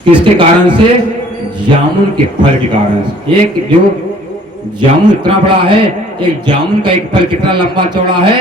किसके कारण से? जामुन के फल के कारण से। एक जो जामुन इतना बड़ा है, एक जामुन का एक फल कितना लंबा चौड़ा है?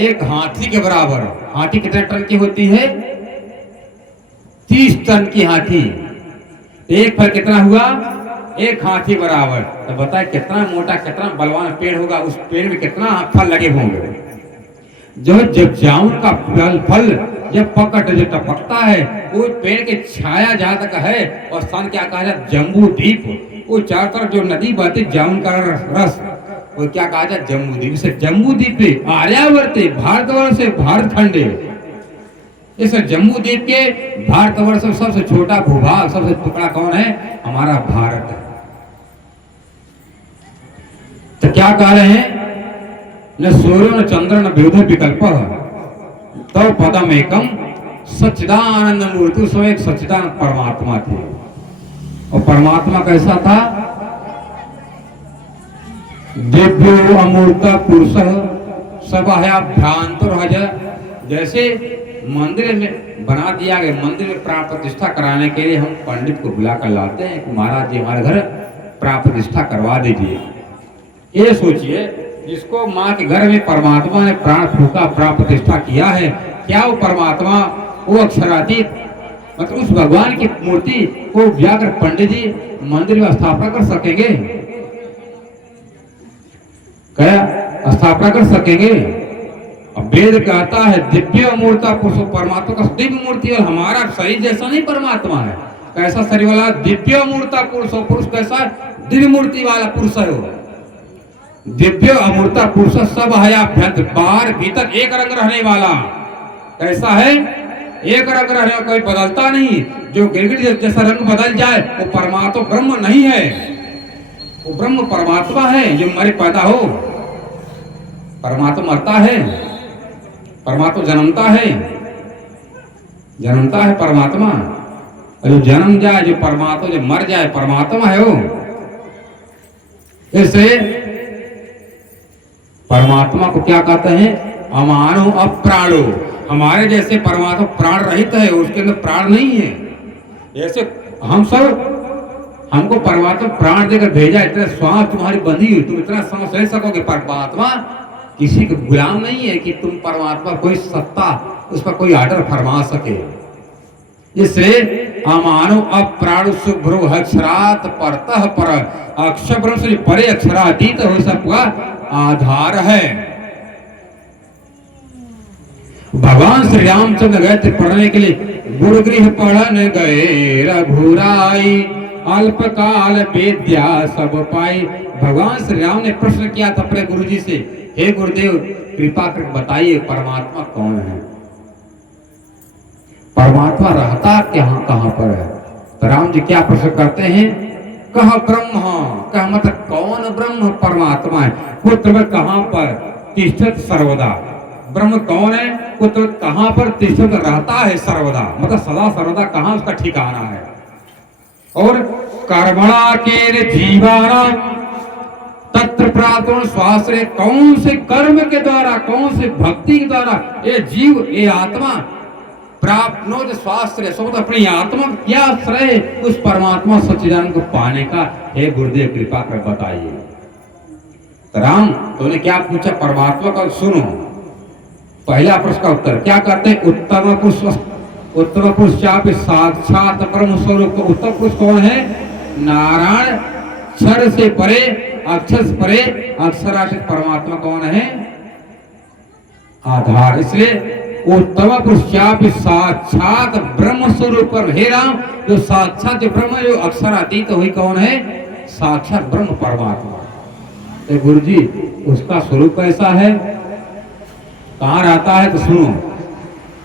एक हाथी के बराबर। हाथी कितने टन की होती है? 30 टन की हाथी। एक फल कितना हुआ? एक हाथी बराबर। तो बताए कितना मोटा कितना बलवान पेड़ होगा, उस पेड़ में कितना फल लगे होंगे। जो जब जामुन का फल जब टपकता है, वो पेड़ के छाया जहां तक है, और स्थान क्या कहा जाए? जम्बू द्वीप। वो चारों तरफ जो नदी बहती जामुन का रस, वो क्या कहा जाए? जम्बू द्वीप। से जम्बू द्वीप आर्यावर्ते भारतवर्ष से भारतखंड। इस जम्बू द्वीप के भारतवर्ष में सबसे छोटा भूभाग, सबसे टुकड़ा कौन है? हमारा भारत है। तो क्या कह रहे हैं? न सूर्य न चंद्र न विविध विकल्प तो पदम एकम सच्चिदानंद मूर्ति। सो एक सच्चिदानंद परमात्मा थे। और परमात्मा कैसा था? दिव्यो अमूर्त पुरुष सभाभ्यांतर हज। जैसे मंदिर में बना दिया गया, मंदिर में प्राण प्रतिष्ठा कराने के लिए हम पंडित को बुलाकर लाते हैं कि महाराज जी हमारे घर प्राण प्रतिष्ठा करवा दीजिए। ये सोचिए, जिसको माँ के घर में परमात्मा ने प्राण फूका, प्राण प्रतिष्ठा किया है, क्या वो परमात्मा, वो अक्षरातीत, मतलब उस भगवान की मूर्ति को जाकर पंडित जी मंदिर में स्थापना कर सकेंगे? क्या स्थापना कर सकेंगे? अब वेद कहता है दिव्य मूर्ता पुरुष। परमात्मा का दिव्य मूर्ति, और हमारा शरीर जैसा नहीं परमात्मा है। कैसा शरीर वाला? दिव्य मूर्ता पुरुष। पुरुष कैसा? दिव्य मूर्ति वाला पुरुष है वो। दिव्य अमूर्ता पुरुष सब हयाभ्यंतर, बाहर भीतर एक रंग रहने वाला। कैसा है? एक रंग रहने वाला, कोई बदलता नहीं। जो गिरगिट जैसा रंग बदल जाए वो परमात्मा ब्रह्म नहीं है, वो ब्रह्म परमात्मा है जो मरे पैदा हो। परमात्मा मरता है, परमात्मा जन्मता है, जन्मता है परमात्मा। और जो जन्म जाए, जो परमात्मा, जो मर जाए, परमात्मा है वो। इससे परमात्मा को क्या कहते हैं? अमानो अप्राणो। हमारे जैसे परमात्मा प्राण रहित है, उसके अंदर प्राण नहीं है। जैसे हम सब, हमको परमात्मा प्राण देकर भेजा, इतना श्वास तुम्हारी बंधी हुई, तुम इतना सांस ले सकोगे। परमात्मा किसी के गुलाम नहीं है कि तुम परमात्मा कोई सत्ता, उस पर कोई आर्डर फरमा सके। इसलिए अमानो अप्राणु शुभ्रो अक्षरात परतः पर। अक्षर ब्रह्म से परे अक्षरातीत हो सबका आधार है। भगवान श्री रामचंद्र गए थे पढ़ने के लिए, गुरुगृह पढ़न गए रघुराई, अल्पकाल विद्या सब पाई। भगवान श्री राम ने प्रश्न किया था अपने गुरु जी से, हे गुरुदेव कृपा कर बताइए परमात्मा कौन है? परमात्मा रहता कहाँ कहाँ पर है? तो राम जी क्या प्रश्न करते हैं? कह ब्रह्म, कह मतलब कौन ब्रह्म परमात्मा है? पुत्र कहाँ पर तिष्ठत सर्वदा। ब्रह्म कौन है? पुत्र कहाँ पर तिष्ठत रहता है सर्वदा, मतलब सदा सर्वदा कहाँ उसका ठिकाना है। और कर्मणा के जीवाना तत्र प्रातः स्वाश्रय। कौन से कर्म के द्वारा, कौन से भक्ति के द्वारा ये जीव, ये आत्मा प्राप्त स्वाश्रय, अपनी आत्मा क्या आश्रय उस परमात्मा सच्चिदानंद को पाने का? हे गुरुदेव कृपा कर बताइए। तो राम तूने क्या पूछा? परमात्मा का सुनो। पहला प्रश्न का उत्तर क्या करते हैं? उत्तम पुरुष, उत्तम पुरुष चापि साक्षात ब्रह्म स्वरूप। उत्तम पुरुष कौन है? नारायण, क्षर से परे, अक्षर से परे, अक्षरातीत परमात्मा कौन है? आधार। इसलिए उत्तम पुरुषापि साक्षात ब्रह्म स्वरूप। हे राम, जो साक्षात जो ब्रह्म, जो अक्षरातीत हुई कौन है? साक्षात ब्रह्म परमात्मा। तो गुरु जी उसका स्वरूप कैसा है, कहाँ रहता है? तो सुनो,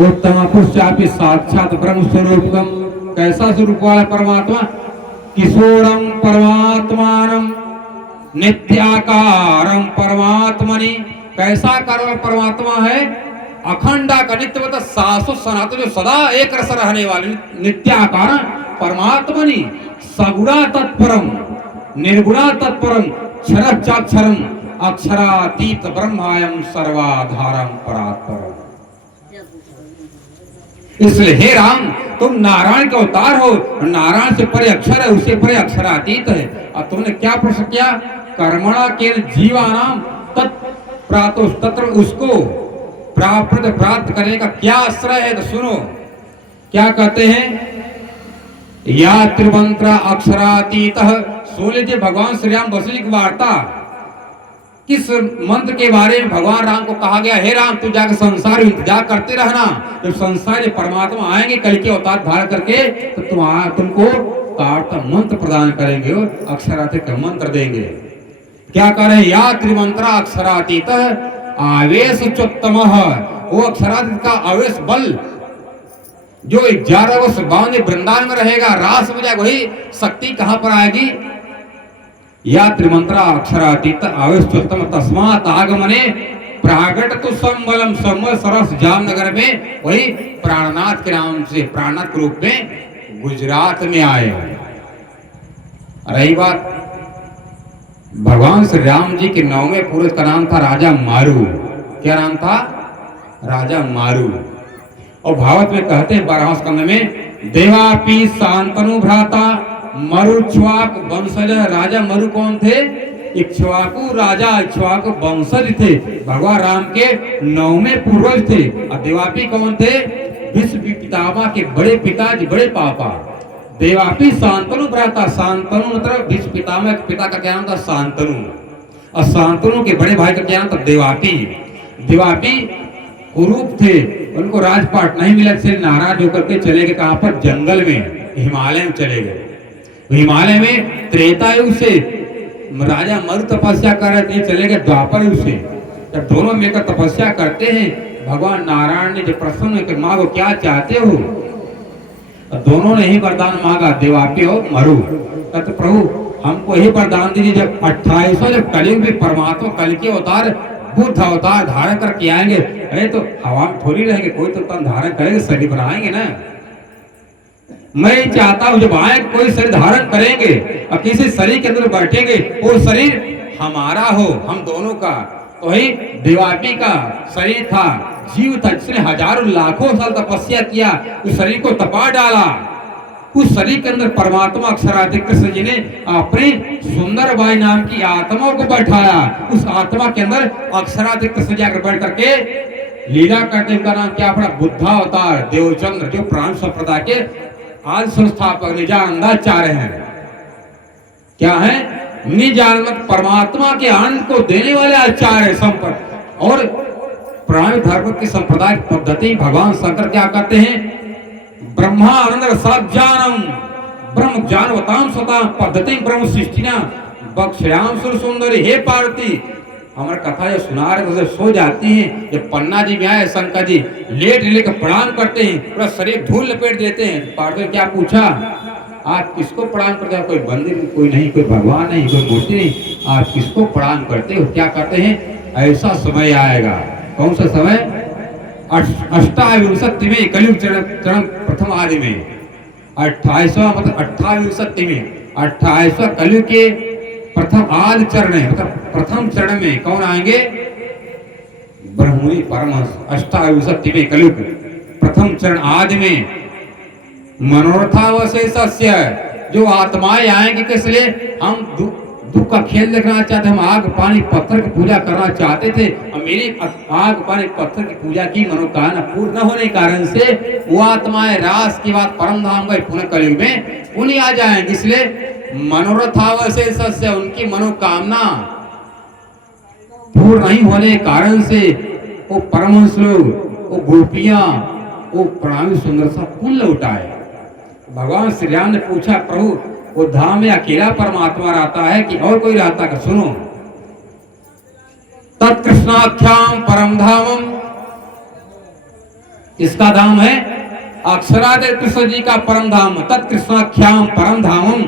उत्तम पुरुषापि साक्षात ब्रह्म स्वरूपम। कैसा स्वरूप वाला परमात्मा? किशोरम परमात्मानम नित्याकारम परमात्मनि। कैसा कारण परमात्मा है? अखंडा का नित्यवत शाश्वत सनातन, जो सदा एक रस रहने वाले नित्याकार परमात्मनि। सगुणा तत्परम निर्गुणा तत्परम क्षरक्षरम अक्षरातीत ब्रह्मायम सर्वाधारम परात्परम। इसलिए हे राम, तुम नारायण के अवतार हो, नारायण से परे अक्षर है, उससे परे अक्षरातीत है। और तुमने क्या प्रश्न किया? कर्मणा के जीवानाम तत्प्रातो तत्र, उसको प्राप्त करने का क्या आश्रय है? तो सुनो क्या कहते हैं, या त्रिमंत्र अक्षरातीत। सुन लीजिए भगवान श्री राम वसुली की वार्ता। किस मंत्र के बारे में भगवान राम को कहा गया? हे राम, तू जाकर संसार इंतजार करते रहना, जब संसार में परमात्मा आएंगे कल के अवतार धारण करके, तो तुमको कार्ता मंत्र प्रदान करेंगे और अक्षरातीत मंत्र देंगे। क्या कह रहे हैं? या त्रिमंत्र अक्षरातीत आवेश चोत्तम, वो अक्षरातीत का आवेश बल जो 11 वर्ष बांधे वृंदावन में रहेगा, रास में जाएगा, वही शक्ति कहां पर आएगी? या त्रिमंत्रा अक्षरातीत आवेशोत्तम तस्मात् आगमने प्रागट तो संबलम संबल सरस जामनगर में, वही प्राणनाथ के नाम से, प्राणनाथ के रूप में गुजरात में आए। रही बात भगवान श्री राम जी के 9वें पुरुष का नाम था राजा मारू। क्या नाम था? राजा मारू। और भागवत में कहते हैं 12वें स्कंद में, देवापी शांतनु भ्राता मरुच्वाक वंशज। राजा मरु कौन थे? इक्ष्वाकु राजा, इक्ष्वाकु वंशज थे, भगवान राम के 9वें पूर्वज थे। और देवापी कौन थे? विश्व पितामह के बड़े पिताजी, बड़े पापा। देवापी शांतनु भ्राता, शांतनु मतलब विश्व पितामह के पिता का क्या नाम था? शांतनु। और शांतनु के बड़े भाई का क्या नाम था? देवापी। देवापी कुरूप थे, उनको राजपाट नहीं मिला, इसलिए नाराज होकर के चले गए कहां पर? जंगल में, हिमालय में चले गए। हिमालय में त्रेता युग से राजा मरु तपस्या कर रहे थे, चले गए द्वापर युग से। जब दोनों मिलकर तपस्या करते हैं, भगवान नारायण ने जब प्रसन्न होकर मांगो क्या चाहते हो, तो दोनों ने ही वरदान मांगा, देवापी और मरु। तो प्रभु हमको ही वरदान दीजिए, जब 2800 जब कलयुग में परमात्मा कल के अवतार बुद्ध अवतार धारण करके आएंगे, अरे तो हवा में थोड़ी रहेंगे, कोई तो तन धारण करेंगे, शरीर बनाएंगे ना। मैं चाहता हूं जब आए कोई शरीर धारण करेंगे और किसी शरीर के अंदर बैठेंगे, वो शरीर हमारा हो, हम दोनों का। तो वही देवापी का शरीर था, जीव था, जिसने हजारों लाखों साल तपस्या किया, उस शरीर को तपा डाला। उस शरीर के अंदर परमात्मा अक्षरातीत कृष्ण जी ने अपनी सुंदर बाई नाम की आत्मा को बैठाया। उस आत्मा के अंदर अक्षरातीत कृष्ण जी आकर बैठ करके लीला करते, उनका नाम क्या पड़ा? बुद्धावतार देवचंद्र, जो प्राण संप्रदाय के आज संस्थापक निजानंदाचार्य हैं। क्या है? निजानंद परमात्मा के आनंद को देने वाले आचार्य संपर्क। और प्राण धर्म की संप्रदाय पद्धति भगवान शंकर क्या कहते हैं? ब्रह्मानंद रसाज्ञानम ब्रह्म ज्ञानवताम स्वता पद्धति ब्रह्म सृष्टिना बक्षयाम सुर सुंदरी। हे पार्वती, हमारा कथा जो सुना रहे थे सो जाती हैं, जब पन्ना जी में आए शंकर जी लेट लेकर प्रणाम करते हैं, पूरा शरीर धूल लपेट देते हैं। पार्वती क्या पूछा? आप किसको प्रणाम करते हैं? कोई मंदिर कोई नहीं, कोई भगवान नहीं, कोई मूर्ति नहीं, आप किसको प्रणाम करते हो? क्या कहते हैं? ऐसा समय आएगा। कौन सा समय? 28 में कलयुग चरण प्रथम आदि में 28वां मतलब 28 में 28वां कलयुग के प्रथम आदि चरण है, मतलब प्रथम चरण में कौन आएंगे? ब्रह्ममुनि परमहंस। 28 में कलयुग प्रथम चरण आदि में मनोरथावशेषस्य, जो आत्माएं आएंगे किस लिए? हम दुख का खेल देखना चाहते, हम आग पानी पत्थर की पूजा करना चाहते थे, और मेरी आग पानी पत्थर की पूजा की मनोकामना पूर्ण न होने के कारण से वो आत्माएं रास की बात परम धाम गए, पुनः कलयुग में उन्हीं आ जाएंगे। इसलिए मनोरथावशेषस्य, उनकी मनोकामना पूर्ण नहीं होने के कारण से वो परमहंस लोग, वो गोपियां, वो प्रणामी सुंदर सा पुण्य उठाए। भगवान श्री राम ने पूछा, प्रभु वो धाम में अकेला परमात्मा रहता है कि और कोई रहता है? सुनो, तत्कृष्णाख्याम परम धामम, इसका धाम है अक्षरातीत कृष्ण जी का परम धाम। तत्कृष्णाख्याम परम धामम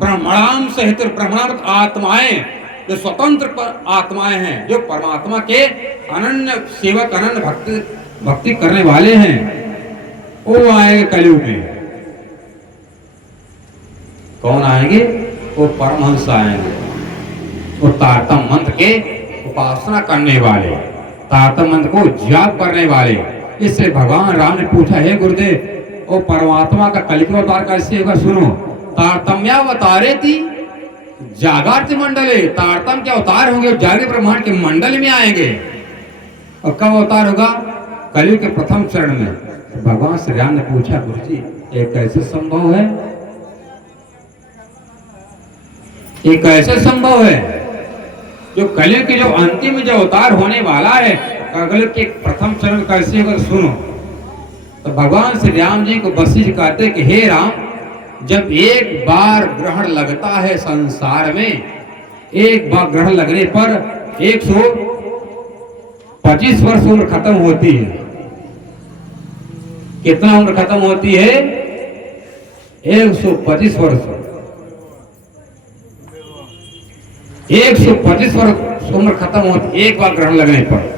ब्रह्मणाम सहित, ब्रह्मणाम आत्माएं जो स्वतंत्र आत्माएं हैं, जो परमात्मा के अनन्य सेवक, अनन्य भक्ति करने वाले हैं, वो आएंगे कलयुग में। कौन आएंगे? वो परमहंस आएंगे, वो तारतम मंत्र के उपासना करने वाले, तारतम मंत्र को जाप करने वाले, इससे भगवान राम ने पूछा, हे गुरुदेव, वो परमात्मा का कलियुग अवतार कैसे होगा? सुनो, तारतम्यावतारे थी जागार्थ मंडले, तारतम के अवतार होंगे, जागृत ब्रह्मांड के मंडल में आएंगे। और कब अवतार होगा? कलयुग के प्रथम चरण में। तो भगवान श्री राम ने पूछा, गुरु जी ये कैसे संभव है? ये कैसे संभव है? जो कलयुग के जो अंतिम जो अवतार होने वाला है, कलयुग के प्रथम चरण कैसे होगा? सुनो। तो भगवान श्री राम जी को वशिष्ठ कहते कि हे राम, जब एक बार ग्रहण लगता है संसार में, एक बार ग्रहण लगने पर 125 वर्ष उम्र खत्म होती है। कितना उम्र खत्म होती है? 125 वर्ष। 125 वर्ष उम्र खत्म होती एक बार ग्रहण लगने पर।